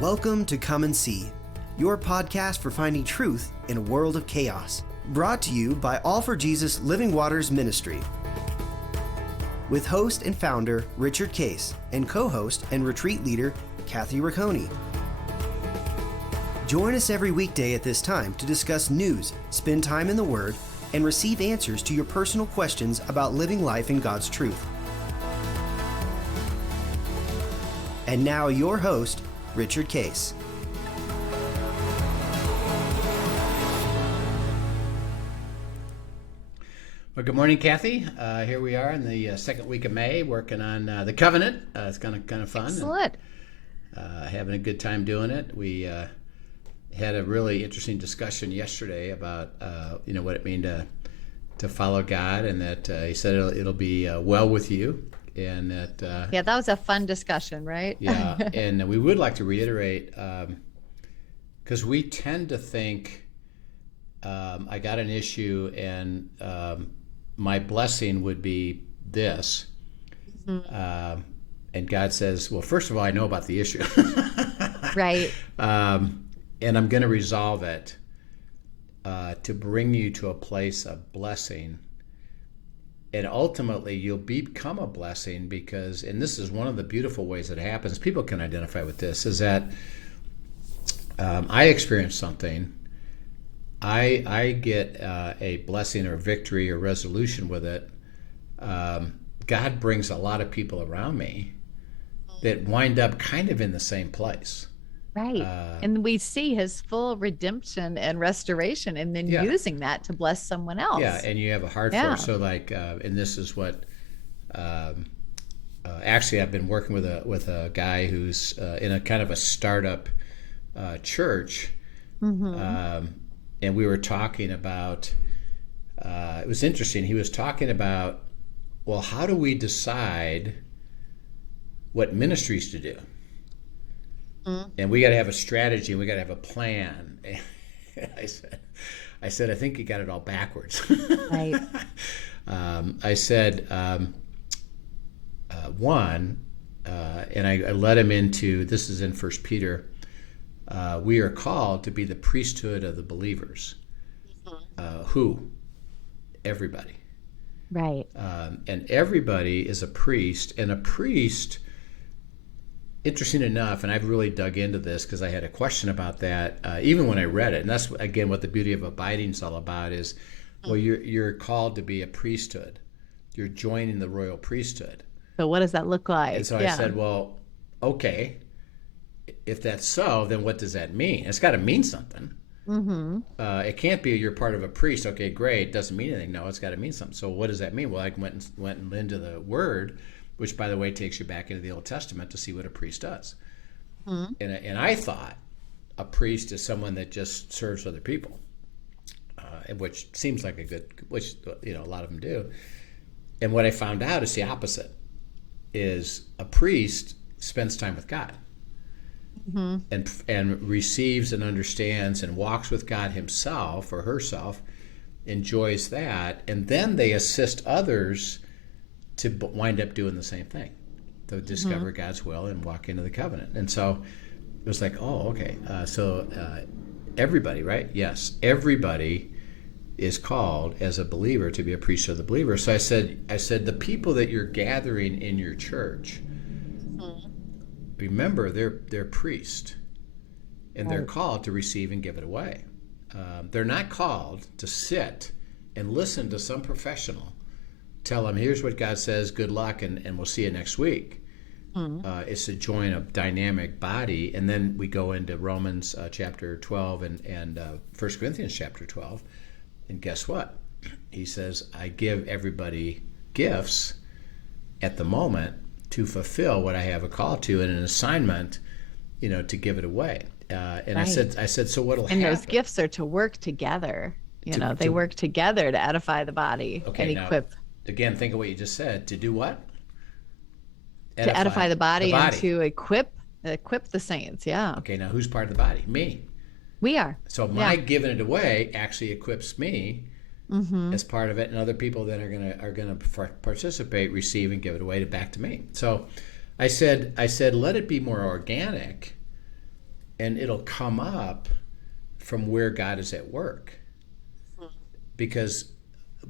Welcome to Come and See, your podcast for finding truth in a world of chaos. Brought to you by All for Jesus Living Waters Ministry. With host and founder Richard Case and co-host and retreat leader Kathy Ricconi. Join us every weekday at this time to discuss news, spend time in the Word, and receive answers to your personal questions about living life in God's truth. And now your host, Richard Case. Well, good morning, Kathy. Here we are in the second week of May, working on the covenant. It's kind of fun. Excellent. Having a good time doing it. We had a really interesting discussion yesterday about what it means to follow God, and that he said it'll be well with you, and that that was a fun discussion, right? Yeah, and we would like to reiterate, because we tend to think I got an issue and my blessing would be this. Mm-hmm. And God says, well, first of all, I know about the issue. Right. And I'm going to resolve it to bring you to a place of blessing. And ultimately, you'll become a blessing because, and this is one of the beautiful ways that happens, people can identify with this, is that I experienced something. I get a blessing or victory or resolution with it. God brings a lot of people around me that wind up kind of in the same place. Right. And we see his full redemption and restoration, and then using that to bless someone else. Yeah, and you have a heart for it. So and this is what, actually I've been working with a guy who's in a kind of a startup church. Mm-hmm. And we were talking about, it was interesting, he was talking about, well, how do we decide what ministries to do? Mm-hmm. And we got to have a strategy, we got to have a plan. And I said, I think you got it all backwards. Right. I said, one, and I led him into, this is in 1 Peter, we are called to be the priesthood of the believers. Who? Everybody. Right. And everybody is a priest, and a priest, interesting enough, and I've really dug into this because I had a question about that even when I read it, and that's again what the beauty of abiding is all about is, well, you're called to be a priesthood. You're joining the royal priesthood. So what does that look like? And so I said, well, okay, if that's so, then what does that mean? It's got to mean something. Mm-hmm. It can't be you're part of a priest. Okay, great. Doesn't mean anything. No, it's got to mean something. So what does that mean? Well, I went into the Word, which, by the way, takes you back into the Old Testament to see what a priest does. Mm-hmm. And I thought a priest is someone that just serves other people, which seems like which a lot of them do. And what I found out is the opposite. Is a priest spends time with God. Mm-hmm. and receives and understands and walks with God himself or herself, enjoys that, and then they assist others to wind up doing the same thing, to discover God's will and walk into the covenant. And so it was like, oh, okay. So everybody, right? Yes, everybody is called as a believer to be a priest of the believer. So I said, the people that you're gathering in your church, remember, they're priests, and they're called to receive and give it away. They're not called to sit and listen to some professional tell them, here's what God says, good luck, and we'll see you next week. Mm-hmm. It's to join a dynamic body, and then we go into Romans chapter 12 and 1 Corinthians chapter 12, and guess what? He says, I give everybody gifts at the moment to fulfill what I have a call to and an assignment, to give it away. And right. I said, so what'll happen? And those gifts are to work together. They work together to edify the body and equip. Now, again, think of what you just said. To do what? To edify the body and to equip the saints. Yeah. Okay. Now, who's part of the body? Me. We are. So my giving it away actually equips me. Mm-hmm. As part of it, and other people that are gonna participate, receive, and give it away back to me. So, I said, let it be more organic, and it'll come up from where God is at work. Because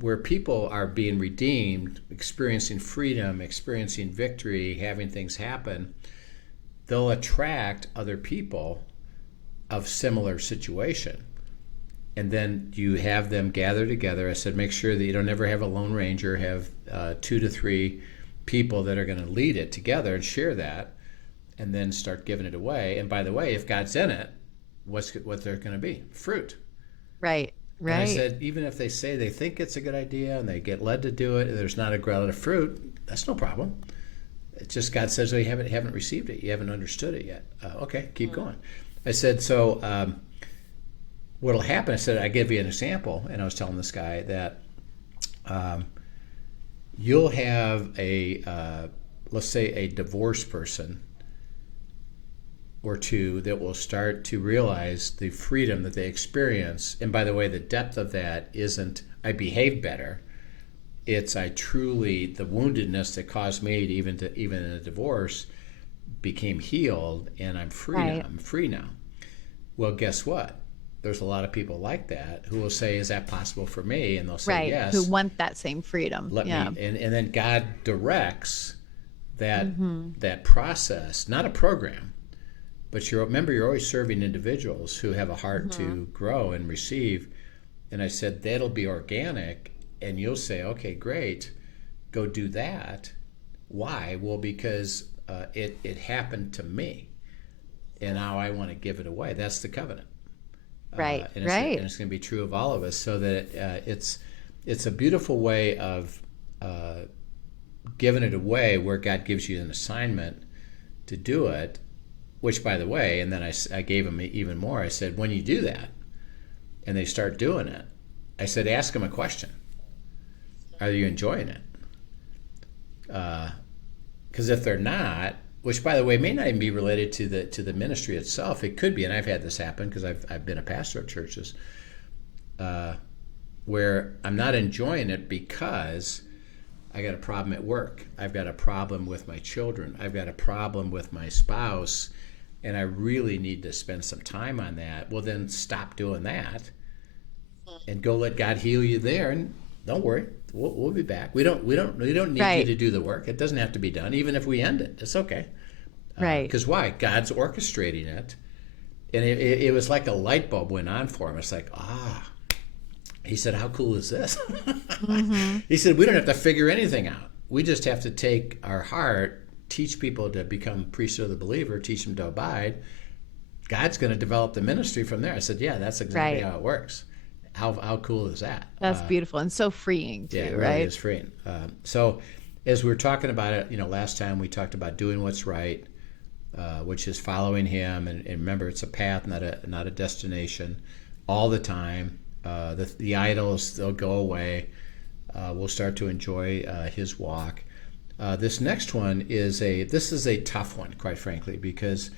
where people are being redeemed, experiencing freedom, experiencing victory, having things happen, they'll attract other people of similar situation. And then you have them gather together. I said, make sure that you don't ever have a lone ranger, have 2 to 3 people that are going to lead it together and share that, and then start giving it away. And by the way, if God's in it, what's there going to be? Fruit. Right. And I said, even if they say they think it's a good idea and they get led to do it, and there's not a granted of fruit, that's no problem. It's just God says, oh, you haven't received it. You haven't understood it yet. Okay, keep going. I said, so what'll happen, I said, I give you an example, and I was telling this guy that you'll have let's say a divorced person or two that will start to realize the freedom that they experience. And by the way, the depth of that isn't, I behave better. It's the woundedness that caused me to even in a divorce became healed, and I'm free now. I'm free now. Well, guess what? There's a lot of people like that who will say, is that possible for me? And they'll say yes. Who want that same freedom. Let me, and then God directs that process, not a program, but remember, you're always serving individuals who have a heart to grow and receive. And I said, that'll be organic, and you'll say, okay, great, go do that. Why? Well, because it happened to me, and now I want to give it away. That's the covenant. Right, and right. It's going to be true of all of us, so that it's a beautiful way of giving it away, where God gives you an assignment to do it. Which, by the way, and then I gave them even more. I said, when you do that, and they start doing it, I said, ask them a question. Are you enjoying it? Because if they're not, which, by the way, may not even be related to the ministry itself. It could be, and I've had this happen because I've been a pastor of churches, where I'm not enjoying it because I got a problem at work. I've got a problem with my children. I've got a problem with my spouse, and I really need to spend some time on that. Well, then stop doing that and go let God heal you there. And don't worry, we'll be back. We don't need you to do the work. It doesn't have to be done, even if we end it. It's okay. Right. Because why? God's orchestrating it. And it was like a light bulb went on for him. It's like, He said, how cool is this? He said, we don't have to figure anything out. We just have to take our heart, teach people to become priests of the believer, teach them to abide. God's going to develop the ministry from there. I said, yeah, that's exactly how it works. How cool is that? That's beautiful and so freeing too, yeah, it right? Really is freeing. So as we were talking about it, last time we talked about doing what's right, which is following Him. And remember, it's a path, not a destination, all the time. The idols, they'll go away. We'll start to enjoy His walk. This next one is a tough one, quite frankly, because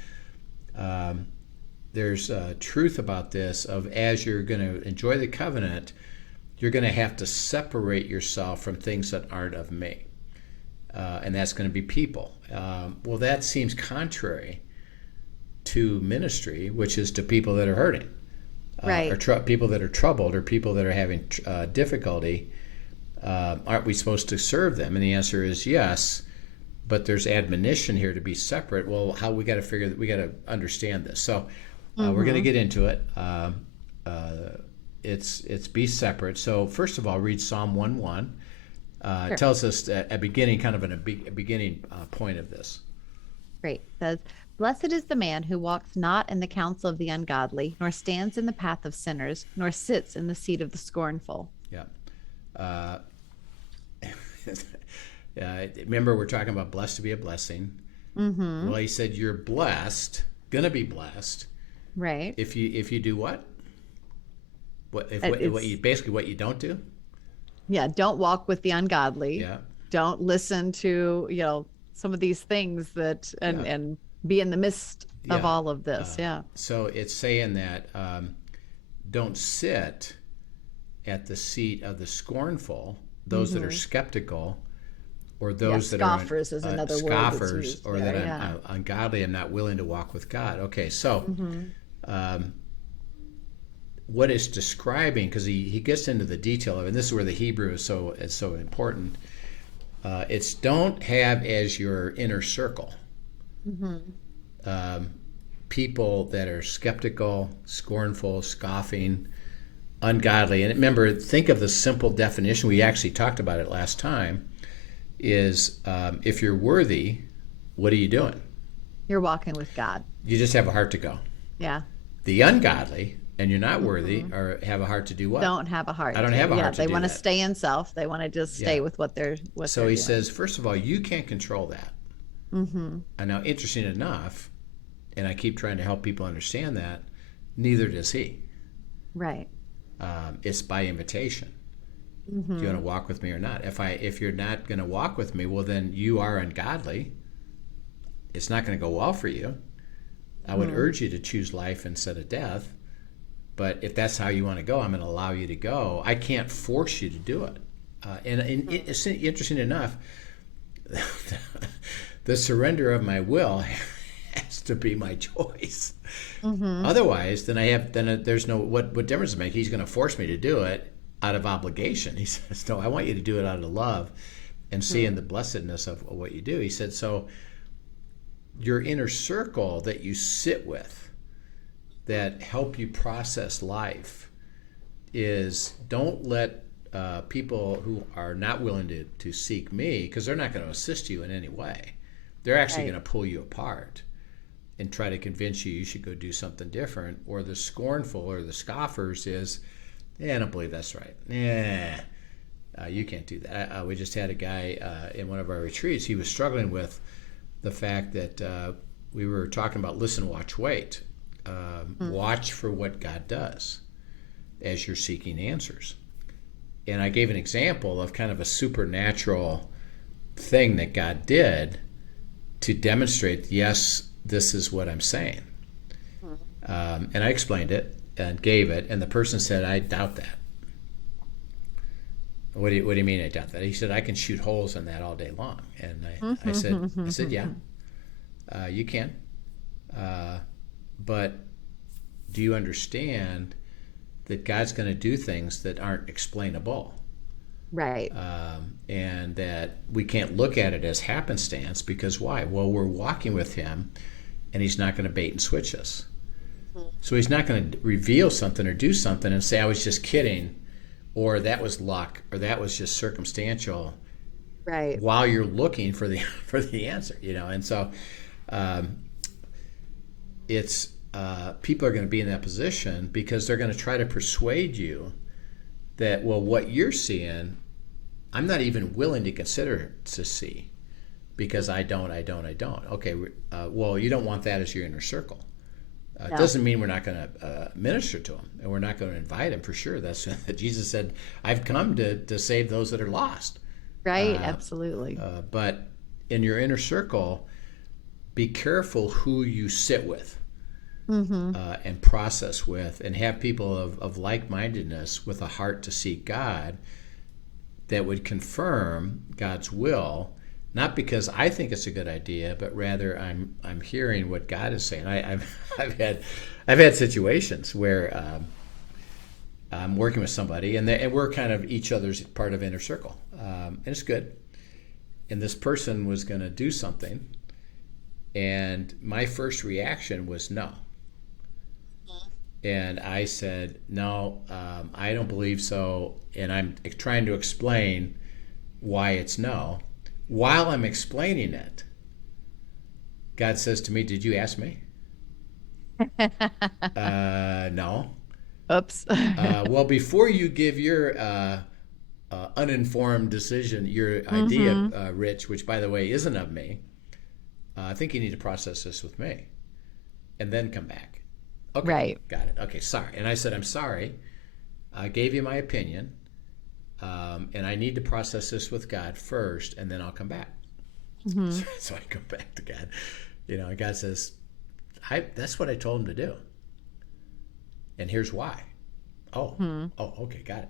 there's truth about this of, as you're going to enjoy the covenant, you're going to have to separate yourself from things that aren't of me. And that's going to be people. Well, that seems contrary to ministry, which is to people that are hurting. Or people that are troubled, or people that are having difficulty. Aren't we supposed to serve them? And the answer is yes, but there's admonition here to be separate. Well, how we got to understand this. So we're going to get into it. It's be separate. So first of all, read Psalm 1:1. It tells us a beginning, kind of a beginning point of this. Great. It says, blessed is the man who walks not in the counsel of the ungodly, nor stands in the path of sinners, nor sits in the seat of the scornful. Yeah. Remember, we're talking about blessed to be a blessing. Well, he said you're blessed, gonna be blessed, right? If you do what you don't do. Yeah, don't walk with the ungodly. Yeah. Don't listen to some of these things that and be in the midst of all of this. So it's saying that don't sit at the seat of the scornful, those that are skeptical, or those that scoffers are is another word that's scoffers, used or there, that I'm ungodly, I'm not willing to walk with God. Okay, so what it's describing, because he gets into the detail of it, and this is where the Hebrew is so important. It's don't have as your inner circle people that are skeptical, scornful, scoffing, ungodly. And remember, think of the simple definition. We actually talked about it last time. Is if you're worthy, what are you doing? You're walking with God. You just have a heart to go. Yeah. The ungodly, and you're not worthy, or have a heart to do what? Don't have a heart. I don't have a heart to do that. They want to stay in self. They want to just stay with what they're So he doing. says, first of all, you can't control that. And now, interesting enough, and I keep trying to help people understand that, neither does he. Right. It's by invitation. Do you want to walk with me or not? If you're not going to walk with me, well, then you are ungodly. It's not going to go well for you. I would urge you to choose life instead of death. But if that's how you want to go, I'm going to allow you to go. I can't force you to do it. And it's interesting enough, the surrender of my will has to be my choice. Otherwise, then there's no what difference does it make? He's going to force me to do it out of obligation. He says, no, I want you to do it out of love and seeing the blessedness of what you do. He said, so your inner circle that you sit with that help you process life is, don't let people who are not willing to seek me, because they're not going to assist you in any way. They're actually going to pull you apart and try to convince you should go do something different. Or the scornful or the scoffers is, I don't believe that's right. You can't do that. We just had a guy in one of our retreats. He was struggling with the fact that we were talking about listen, watch, wait. Watch for what God does as you're seeking answers. And I gave an example of kind of a supernatural thing that God did to demonstrate, yes, this is what I'm saying. And I explained it and gave it, and the person said, I doubt that. What do you mean I doubt that? He said, I can shoot holes in that all day long. And I said, yeah, you can. But do you understand that God's going to do things that aren't explainable? Right. And that we can't look at it as happenstance, because why? Well, we're walking with him, and he's not going to bait and switch us. So he's not going to reveal something or do something and say, I was just kidding, or that was luck, or that was just circumstantial. Right. While you're looking for the answer, And so it's people are going to be in that position because they're going to try to persuade you that, well, what you're seeing, I'm not even willing to consider to see, because I don't. Okay, well, you don't want that as your inner circle. It doesn't mean we're not going to minister to him, and we're not going to invite him, for sure. That's Jesus said, I've come to save those that are lost. Right, absolutely. But in your inner circle, be careful who you sit with and process with, and have people of like-mindedness with a heart to seek God that would confirm God's will. Not because I think it's a good idea, but rather I'm hearing what God is saying. I've had situations where I'm working with somebody, and we're kind of each other's part of inner circle, and it's good. And this person was going to do something, and my first reaction was no. And I said, no, I don't believe so, and I'm trying to explain why it's no. While I'm explaining it, God says to me, did you ask me? No. Oops. Well, before you give your uninformed decision, your idea, Rich, which, by the way, isn't of me, I think you need to process this with me and then come back. Okay, right. Got it. Okay, sorry. And I said, I'm sorry. I gave you my opinion. And I need to process this with God first, and then I'll come back. So I come back to God. And God says, that's what I told him to do. And here's why. Oh, okay, got it.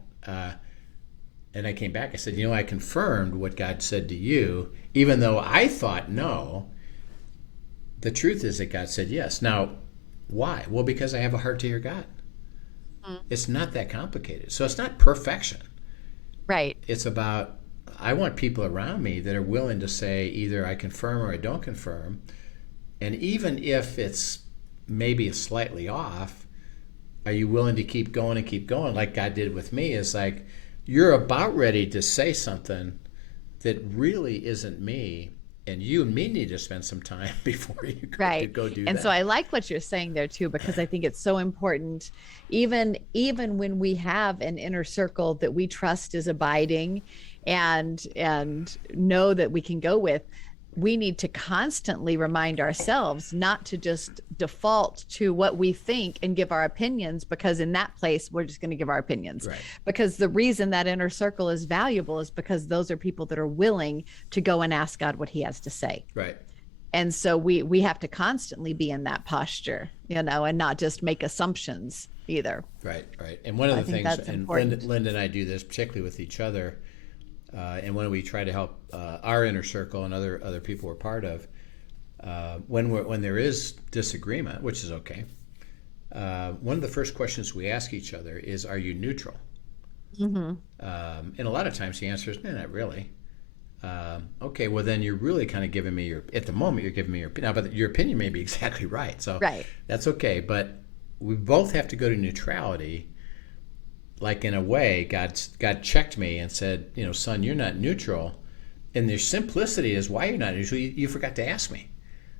And I came back. I said, I confirmed what God said to you, even though I thought no. The truth is that God said yes. Now, why? Well, because I have a heart to hear God. It's not that complicated. So it's not perfection. Right. It's about, I want people around me that are willing to say either I confirm or I don't confirm. And even if it's maybe slightly off, are you willing to keep going and keep going like God did with me? It's like, you're about ready to say something that really isn't me, and you and me need to spend some time before you go do that. And so I like what you're saying there too, because I think it's so important, even when we have an inner circle that we trust is abiding and know that we can go with, we need to constantly remind ourselves not to just default to what we think and give our opinions, because in that place, we're just going to give our opinions. Right. Because the reason that inner circle is valuable is because those are people that are willing to go and ask God what he has to say. Right. And so we have to constantly be in that posture, and not just make assumptions either. Right. And one of the things, and Linda and I do this particularly with each other, and when we try to help our inner circle and other people we're part of, when there is disagreement, which is okay, one of the first questions we ask each other is, "Are you neutral?" And a lot of times the answer is, "No, not really." Okay, well then you're really kind of giving me at the moment you're giving me your opinion, but your opinion may be exactly right. So that's okay. But we both have to go to neutrality. Like, in a way, God checked me and said, son, you're not neutral. And their simplicity is, why you're not neutral? You forgot to ask me.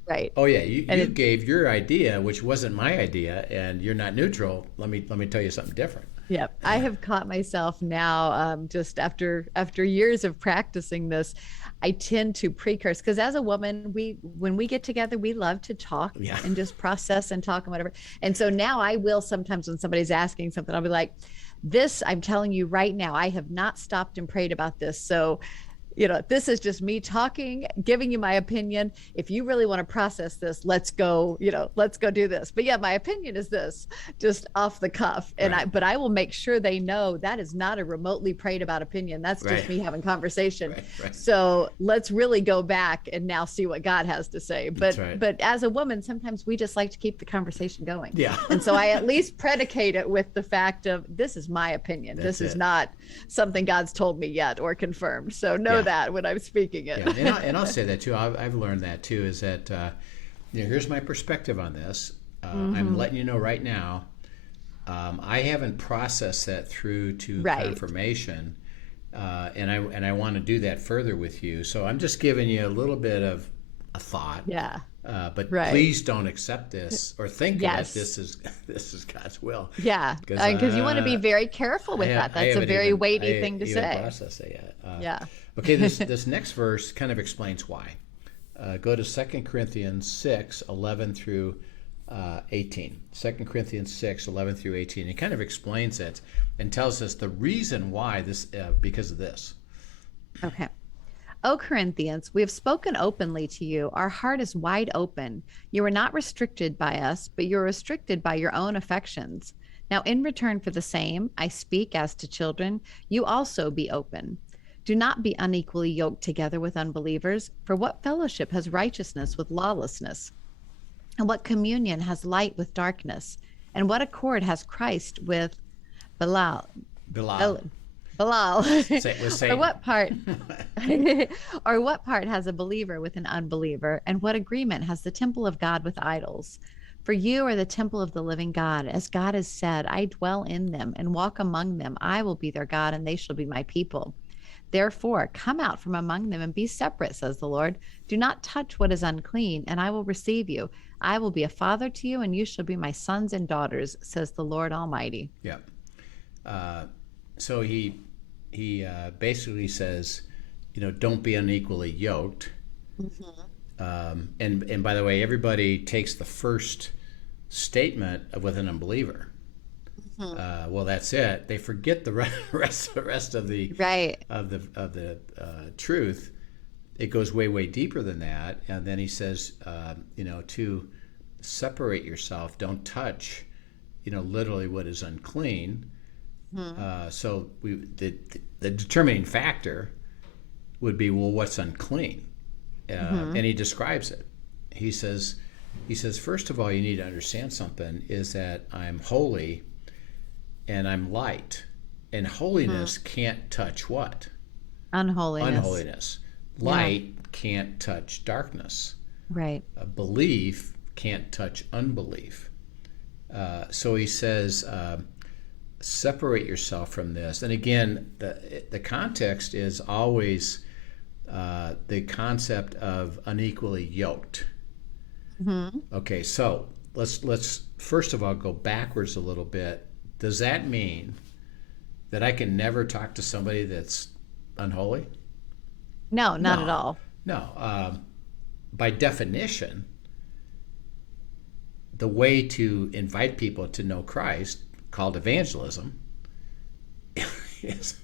Right. Oh yeah, you gave your idea, which wasn't my idea, and you're not neutral. Let me tell you something different. Yeah, I have caught myself now, just after years of practicing this, I tend to precurse, because as a woman, when we get together, we love to talk and just process and talk and whatever. And so now I will sometimes, when somebody's asking something, I'll be like, this, I'm telling you right now, I have not stopped and prayed about this. So, this is just me talking, giving you my opinion. If you really want to process this, let's go do this. But yeah, my opinion is this, just off the cuff. And but I will make sure they know that is not a remotely prayed about opinion. That's just me having conversation. Right. So let's really go back and now see what God has to say. But as a woman, sometimes we just like to keep the conversation going. Yeah. And so I at least predicate it with the fact of, this is my opinion. This is not something God's told me yet or confirmed. So know that when I'm speaking it. Yeah, and I'll say that too. I've learned that too, is that here's my perspective on this. I'm letting you know right now, I haven't processed that through to confirmation, and I want to do that further with you. So I'm just giving you a little bit of a thought. Yeah. But please don't accept this or think that this is God's will. Yeah, because you want to be very careful with that. That's a very weighty thing to say. Process it yet. Okay, this next verse kind of explains why. Go to 2 Corinthians 6, 11 through 18. 2 Corinthians 6, 11 through 18. It kind of explains it and tells us the reason why this, because of this. Okay. O Corinthians, we have spoken openly to you. Our heart is wide open. You are not restricted by us, but you're restricted by your own affections. Now, in return for the same, I speak as to children. You also be open. Do not be unequally yoked together with unbelievers. For what fellowship has righteousness with lawlessness? And what communion has light with darkness? And what accord has Christ with Belial. Or what part has a believer with an unbeliever? And what agreement has the temple of God with idols? For you are the temple of the living God. As God has said, I dwell in them and walk among them. I will be their God, and they shall be my people. Therefore, come out from among them and be separate, says the Lord. Do not touch what is unclean, and I will receive you. I will be a father to you, and you shall be my sons and daughters, says the Lord Almighty. Yeah. So he basically says, don't be unequally yoked. And by the way, everybody takes the first statement with an unbeliever. Well, that's it. They forget the rest of the of the truth. It goes way deeper than that. And then he says, to separate yourself. Don't touch, literally what is unclean. So the determining factor would be, well, what's unclean? And he describes it. He says, first of all, you need to understand something is that I'm holy and I'm light. And holiness can't touch what? Unholiness. Light can't touch darkness. Right. Belief can't touch unbelief. So he says, separate yourself from this. And again, the context is always the concept of unequally yoked. Okay, so let's first of all go backwards a little bit. Does that mean that I can never talk to somebody that's unholy? No, not at all. No. By definition, the way to invite people to know Christ, called evangelism, is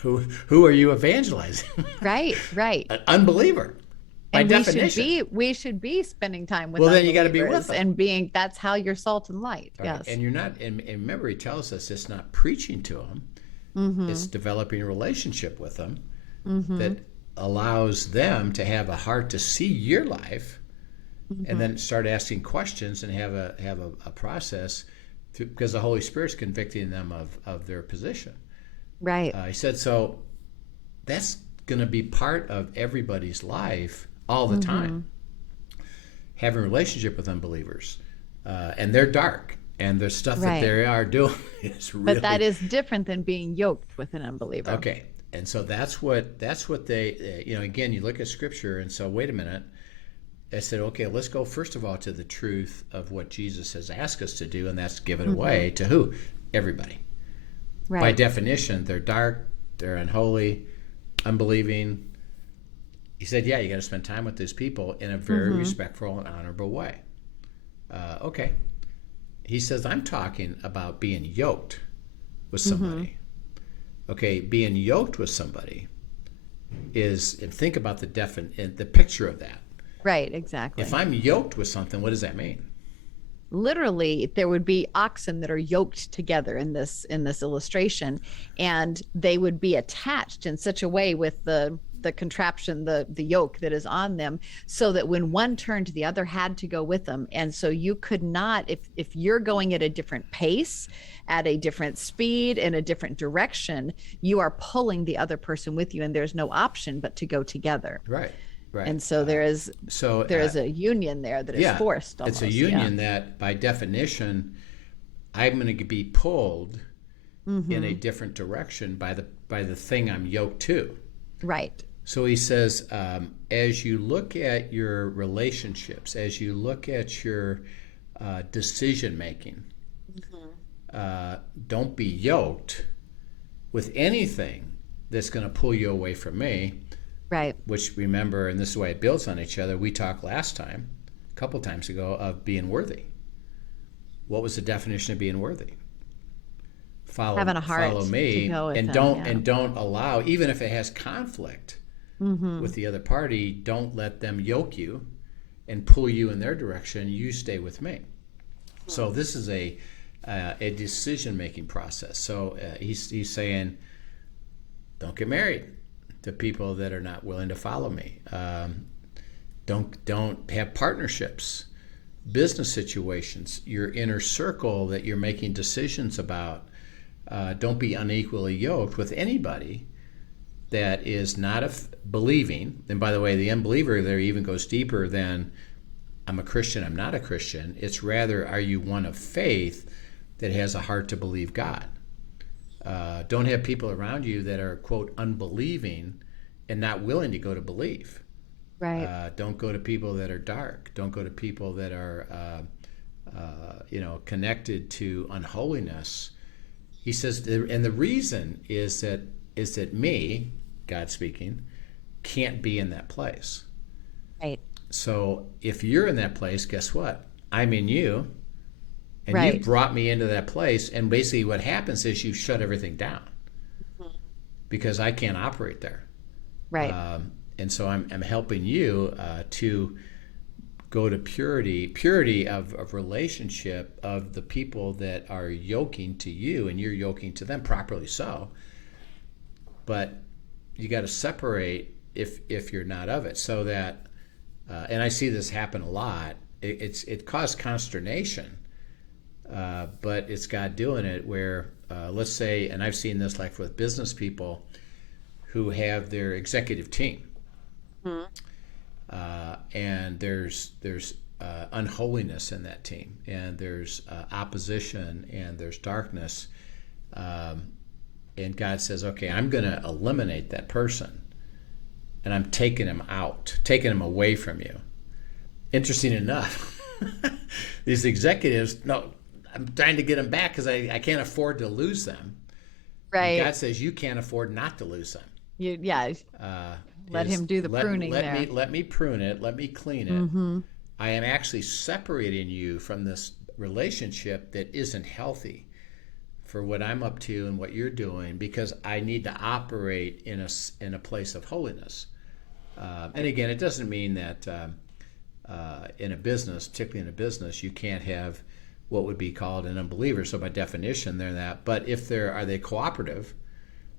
who are you evangelizing? Right. An unbeliever. By definition. We should be spending time with. Well, then you got to be with them. And that's how you're salt and light. Right. Yes. And you're not. And remember, he tells us it's not preaching to them. It's developing a relationship with them that allows them to have a heart to see your life, and then start asking questions and have a process, because the Holy Spirit's convicting them of their position. Right. He said so. That's going to be part of everybody's life all the time. Having a relationship with unbelievers, and they're dark, and the stuff that they are doing is really. But that is different than being yoked with an unbeliever. Okay, and so that's what they. Again, you look at Scripture, and so wait a minute. I said, okay, let's go first of all to the truth of what Jesus has asked us to do, and that's give it away to who? Everybody. Right. By definition, they're dark, they're unholy, unbelieving. He said, yeah, you got to spend time with these people in a very respectful and honorable way. Okay. He says, I'm talking about being yoked with somebody. Okay, being yoked with somebody is, and think about the picture of that. Right, exactly. If I'm yoked with something, what does that mean? Literally, there would be oxen that are yoked together in this illustration, and they would be attached in such a way with the contraption, the yoke that is on them, so that when one turned, the other had to go with them. And so you could not, if you're going at a different pace, at a different speed, in a different direction, you are pulling the other person with you, and there's no option but to go together. Right. And so there is a union there that is forced almost. It's a union that by definition I'm going to be pulled in a different direction by the thing I'm yoked to. Right. So he says, as you look at your relationships, as you look at your decision making, don't be yoked with anything that's going to pull you away from me. Right. Which, remember, and this is the way it builds on each other, we talked a couple times ago, of being worthy. What was the definition of being worthy? Having a heart follow me, to go with and them, don't allow, even if it has conflict with the other party, don't let them yoke you and pull you in their direction. You stay with me. So this is a decision-making process. So he's saying, don't get married to people that are not willing to follow me. Don't have partnerships, business situations, your inner circle that you're making decisions about. Don't be unequally yoked with anybody that is not believing. And by the way, the unbeliever there even goes deeper than I'm a Christian, I'm not a Christian. It's rather, are you one of faith that has a heart to believe God? Don't have people around you that are, quote, unbelieving and not willing to go to believe. Right. Don't go to people that are dark. Don't go to people that are, connected to unholiness. He says, and the reason is that me, God speaking, can't be in that place. Right. So if you're in that place, guess what? I'm in you. And right. you brought me into that place, and basically what happens is you shut everything down because I can't operate there. Right. And so I'm helping you to go to purity of relationship of the people that are yoking to you and you're yoking to them, properly so. But you got to separate if you're not of it, so that and I see this happen a lot. It caused consternation, but it's God doing it. Where let's say, and I've seen this like with business people who have their executive team, and there's unholiness in that team, and there's opposition, and there's darkness, and God says, okay, I'm going to eliminate that person, and I'm taking him out, taking him away from you. Interesting enough, these executives, no, I'm trying to get them back because I can't afford to lose them. Right. And God says you can't afford not to lose them. Let him do the pruning there. Let me prune it. Let me clean it. I am actually separating you from this relationship that isn't healthy for what I'm up to and what you're doing, because I need to operate in a place of holiness. And again, it doesn't mean that in a business, particularly in a business, you can't have what would be called an unbeliever. So by definition, they're that. But if are they cooperative?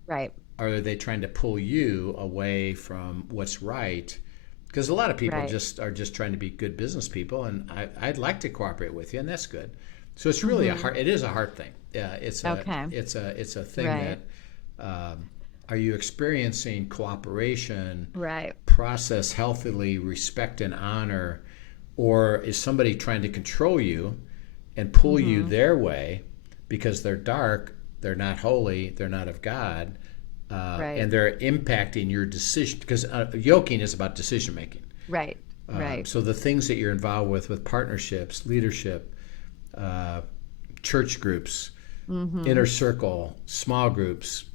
Right. Or are they trying to pull you away from what's right? Because a lot of people just are trying to be good business people, and I'd like to cooperate with you, and that's good. So it's really it is a heart thing. It's a thing that are you experiencing cooperation, process healthily, respect and honor, or is somebody trying to control you and pull you their way because they're dark, they're not holy, they're not of God, and they're impacting your decision, because yoking is about decision making. Right. So the things that you're involved with partnerships, leadership, church groups, inner circle, small groups,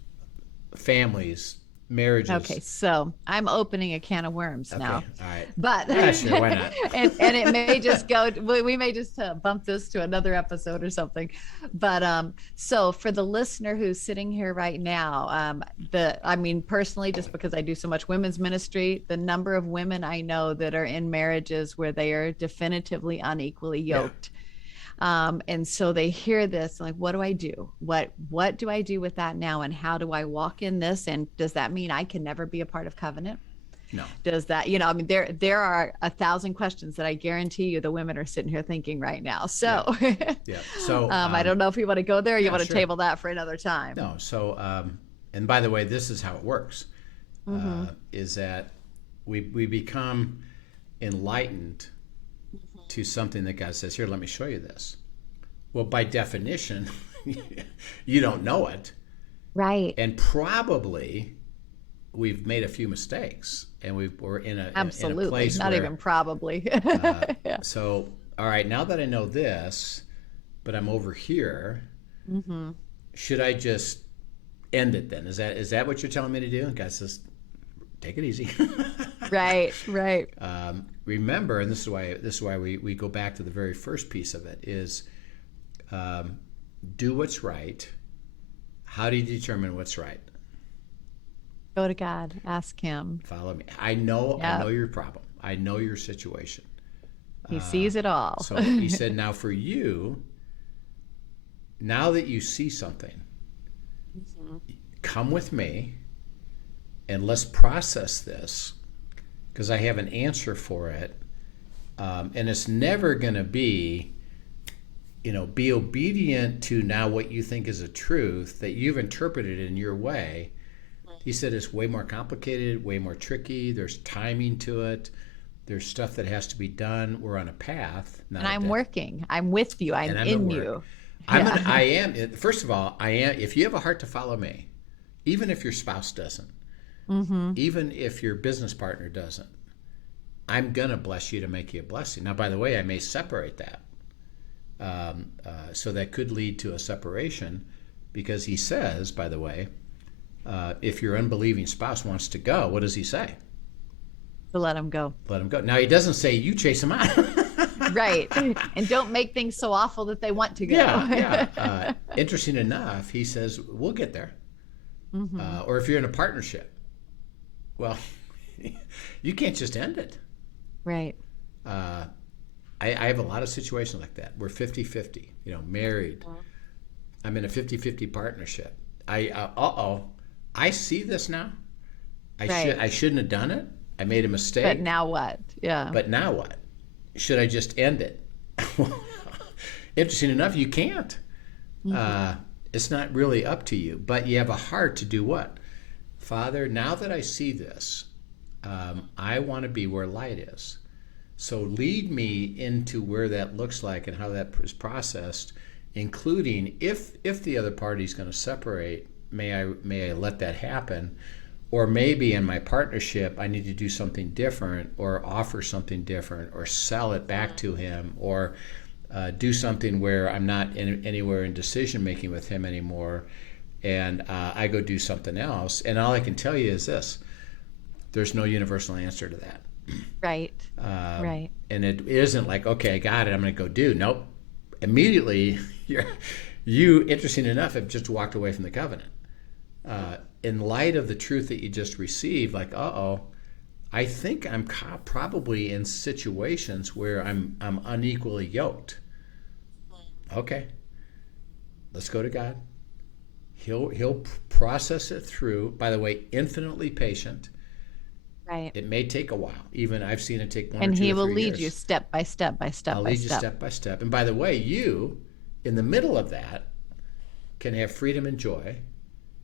families, marriages. Okay, so I'm opening a can of worms now. All right. But yeah, sure, why not? and it may just go. We may just bump this to another episode or something. But so for the listener who's sitting here right now, personally, just because I do so much women's ministry, the number of women I know that are in marriages where they are definitively unequally yoked. And so they hear this, like, what do I do? What do I do with that now? And how do I walk in this? And does that mean I can never be a part of covenant? No. Does that, there are 1,000 questions that I guarantee you the women are sitting here thinking right now. So, So I don't know if you want to go there or you want to table that for another time. No. So, and by the way, this is how it works, is that we become enlightened to something that God says, here, let me show you this. Well, by definition, you don't know it. Right. And probably we've made a few mistakes, and we're in a place not where, even probably. So, all right, now that I know this, but I'm over here, should I just end it then? Is that what you're telling me to do? And God says, take it easy. Right. Remember, and this is why we go back to the very first piece of it, is do what's right. How do you determine what's right? Go to God, ask him. Follow me. I know your problem. I know your situation. He sees it all. So he said, now for you, now that you see something, come with me and let's process this, because I have an answer for it. And it's never going to be obedient to now what you think is a truth that you've interpreted in your way. He said it's way more complicated, way more tricky. There's timing to it. There's stuff that has to be done. We're on a path. And I'm working. I'm with you. I'm in you. I am. First of all, I am. If you have a heart to follow me, even if your spouse doesn't, even if your business partner doesn't, I'm going to bless you to make you a blessing. Now, by the way, I may separate that. So that could lead to a separation, because he says, by the way, if your unbelieving spouse wants to go, what does he say? To let him go. Let him go. Now, he doesn't say you chase him out. Right. And don't make things so awful that they want to go. Yeah. Interesting enough, he says, we'll get there. Or if you're in a partnership, well, you can't just end it. Right. I have a lot of situations like that. We're 50-50, married. I'm in a 50-50 partnership. I see this now. I shouldn't have done it. I made a mistake. But now what? Yeah. But now what? Should I just end it? Interesting enough, you can't. It's not really up to you, but you have a heart to do what? Father, now that I see this, I want to be where light is. So lead me into where that looks like and how that is processed, including if the other party is going to separate, may I let that happen? Or maybe in my partnership, I need to do something different or offer something different or sell it back to him or do something where I'm not anywhere in decision making with him anymore, and I go do something else. And all I can tell you is this: there's no universal answer to that. Right. Right. And it isn't like, okay, I got it, I'm going to go do. Nope. Immediately, you, interesting enough, have just walked away from the covenant. In light of the truth that you just received, like, I think I'm probably in situations where I'm unequally yoked. Okay, let's go to God. He'll process it through. By the way, infinitely patient. Right. It may take a while. Even I've seen it take 1 or 2 and or 3 he years. will lead you step by step by step I'll by lead you step. step by step. And by the way, you, in the middle of that, can have freedom and joy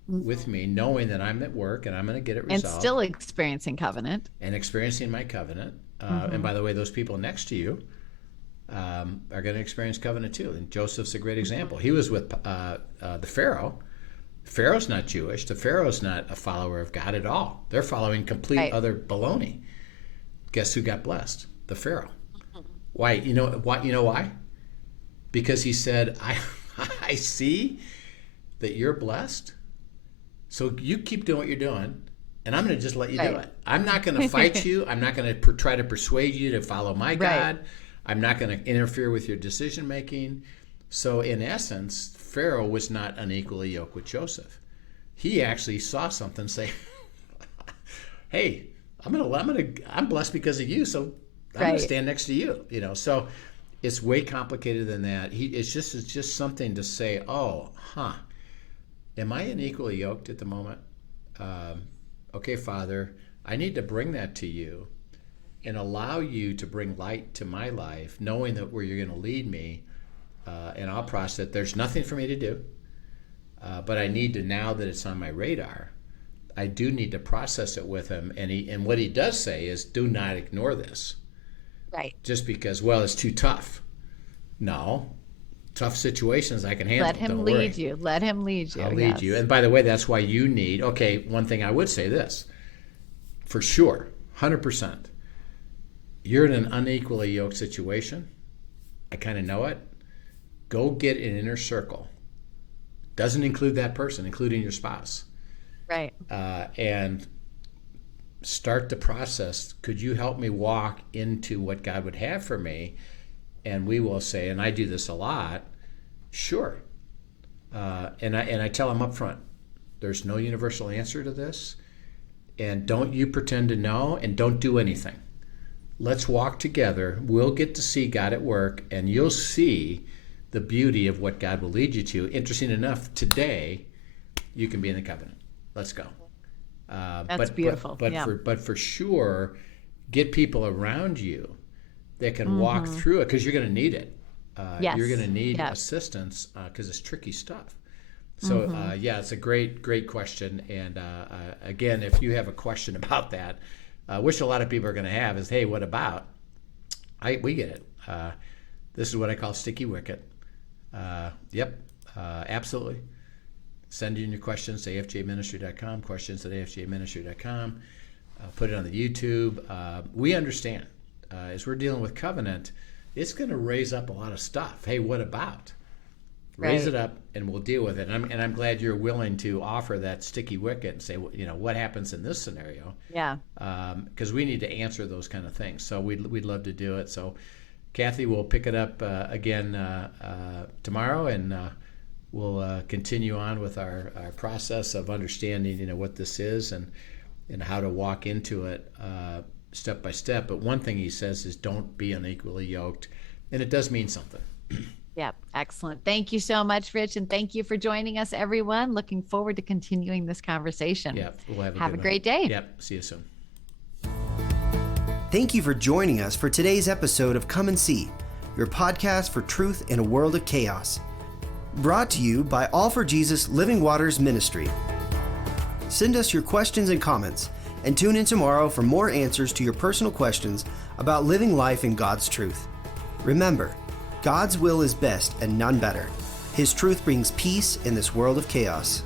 with me, knowing that I'm at work and I'm going to get it resolved. And still experiencing covenant. And experiencing my covenant. And by the way, those people next to you are going to experience covenant too. And Joseph's a great example. He was with the Pharaoh. Pharaoh's not Jewish. The Pharaoh's not a follower of God at all. They're following complete other baloney. Guess who got blessed? The Pharaoh. Why? You know why? Because he said, I see that you're blessed. So you keep doing what you're doing, and I'm going to just let you do it. I'm not going to fight you. I'm not going to try to persuade you to follow my God. I'm not going to interfere with your decision making. So in essence, Pharaoh was not unequally yoked with Joseph. He actually saw something, say, "Hey, I'm blessed because of you. So I'm going to stand next to you." So it's way complicated than that. It's just something to say, am I unequally yoked at the moment? Okay, Father, I need to bring that to you and allow you to bring light to my life, knowing that where you're going to lead me, and I'll process it. There's nothing for me to do, but I need to, now that it's on my radar, I do need to process it with him. And what he does say is, do not ignore this. Right. Just because, it's too tough. No. Tough situations I can handle. Let him lead you. Let him lead you. I'll lead you. And by the way, that's why you need, one thing I would say this, for sure, 100%. You're in an unequally yoked situation. I kind of know it. Go get an inner circle. Doesn't include that person, including your spouse. Right. And start the process. Could you help me walk into what God would have for me? And we will say, and I do this a lot, sure. And I tell them up front, there's no universal answer to this. And don't you pretend to know, and don't do anything. Let's walk together. We'll get to see God at work, and you'll see the beauty of what God will lead you to. Interesting enough, today, you can be in the covenant. Let's go. That's beautiful. But for sure, get people around you that can walk through it, because you're going to need it. You're going to need assistance because it's tricky stuff. So it's a great question. And again, if you have a question about that, which a lot of people are going to have, is, hey, what about? We get it. This is what I call sticky wicket. Absolutely. Send in your questions to afjministry.com, questions at afjministry.com. Put it on the YouTube. We understand. As we're dealing with covenant, it's going to raise up a lot of stuff. Hey, what about? Raise it up, and we'll deal with it. And I'm glad you're willing to offer that sticky wicket and say, what happens in this scenario? Yeah. Because we need to answer those kind of things. So we'd love to do it. So, Kathy, we'll pick it up again tomorrow, and we'll continue on with our process of understanding, what this is and how to walk into it step by step. But one thing he says is, don't be unequally yoked. And it does mean something. Yep. Excellent. Thank you so much, Rich. And thank you for joining us, everyone. Looking forward to continuing this conversation. Yeah. We'll have a great day. Yep. See you soon. Thank you for joining us for today's episode of Come and See, your podcast for truth in a world of chaos. Brought to you by All for Jesus Living Waters Ministry. Send us your questions and comments, and tune in tomorrow for more answers to your personal questions about living life in God's truth. Remember, God's will is best and none better. His truth brings peace in this world of chaos.